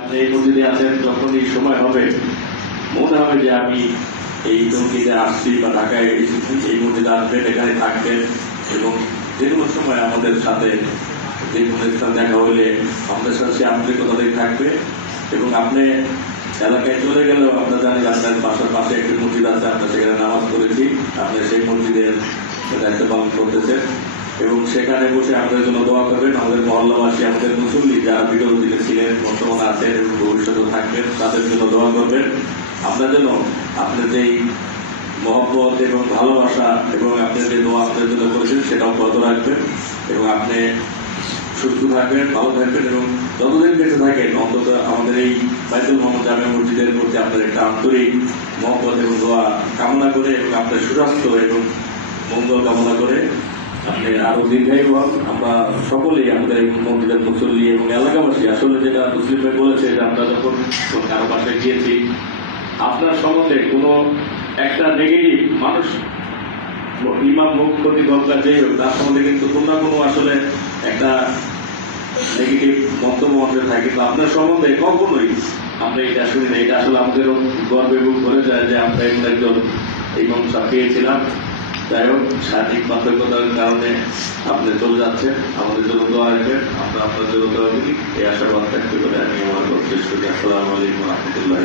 আপনি এই মসজিদে আছেন, যখনই সময় হবে মনে হবে যে আমি এই টঙ্গীতে আসছি বা ঢাকায় এসেছি, এই মসজিদে আসবেন, এখানে থাকবেন এবং যে কোনো সময় আমাদের সাথে যে কোনো স্থান দেখা হইলে আমাদের সাথে সে আন্তরিকতাতেই থাকবে। এবং আপনি এলাকায় চলে গেলেও আমরা জানি আপনার বাসার পাশে একটি মসজিদ আছে, আমরা সেখানে নামাজ পড়েছি, আপনি সেই মসজিদের দায়িত্ব পালন করতেছেন এবং সেখানে বসে আমাদের জন্য দোয়া করবেন। আমাদের মহল্লাবাসী, আমাদের মুসল্লি যারা বিগত দিনে ছিলেন, বর্তমানে আছেন এবং ভবিষ্যতে থাকবেন, তাদের জন্য দোয়া করবেন। আপনার জন্য আপনার যেই মহব্বত এবং ভালোবাসা এবং আপনার যে দোয়া আপনার জন্য করেছেন সেটাও বজায় রাখবেন এবং আপনি সুস্থ থাকবেন, ভালো থাকবেন এবং যতদিন বেঁচে থাকেন অন্তত আমাদের এই বাইতুল মোহাম্মদ জামিয়া মসজিদের প্রতি আপনার একটা আন্তরিক মহব্বত এবং দোয়া কামনা করে এবং আপনার সুস্বাস্থ্য এবং মঙ্গল কামনা করে আপনি আরো দীর্ঘায়ু হন। আমরা সকলেই আমাদের মসজিদের মুসল্লি এবং এলাকাবাসী, আসলে যেটা মুসলিম ভাই বলেছে যে আমরা যখন কারো পাশে গিয়েছি, আপনার সম্বন্ধে কোনো একটা নেগেটিভ মানুষ ইমাম হোক, ক্ষতি দরকার যেই হোক, তার সম্বন্ধে কিন্তু কোনো না কোনো আসলে একটা নেগেটিভ মন্তব্য আমাদের থাকে, কিন্তু আপনার সম্বন্ধে কখনোই আমরা এটা শুনি না। এটা আসলে আমাদেরও গর্বে বুক ভরে যায় যে আমরা এমন একজন ইমাম সাহেব পেয়েছিলাম। যাই হোক, শারীরিক পার্থক্যতার কারণে আপনি চলে যাচ্ছেন, আমাদের জন্য দোয়া রাখবেন, আমরা আপনার জন্য দোয়া করি। এই আশাবাদ ব্যক্ত করে আমি আমার শেষ করি। আসসালামু আলাইকুম রহমতুল্লাহ।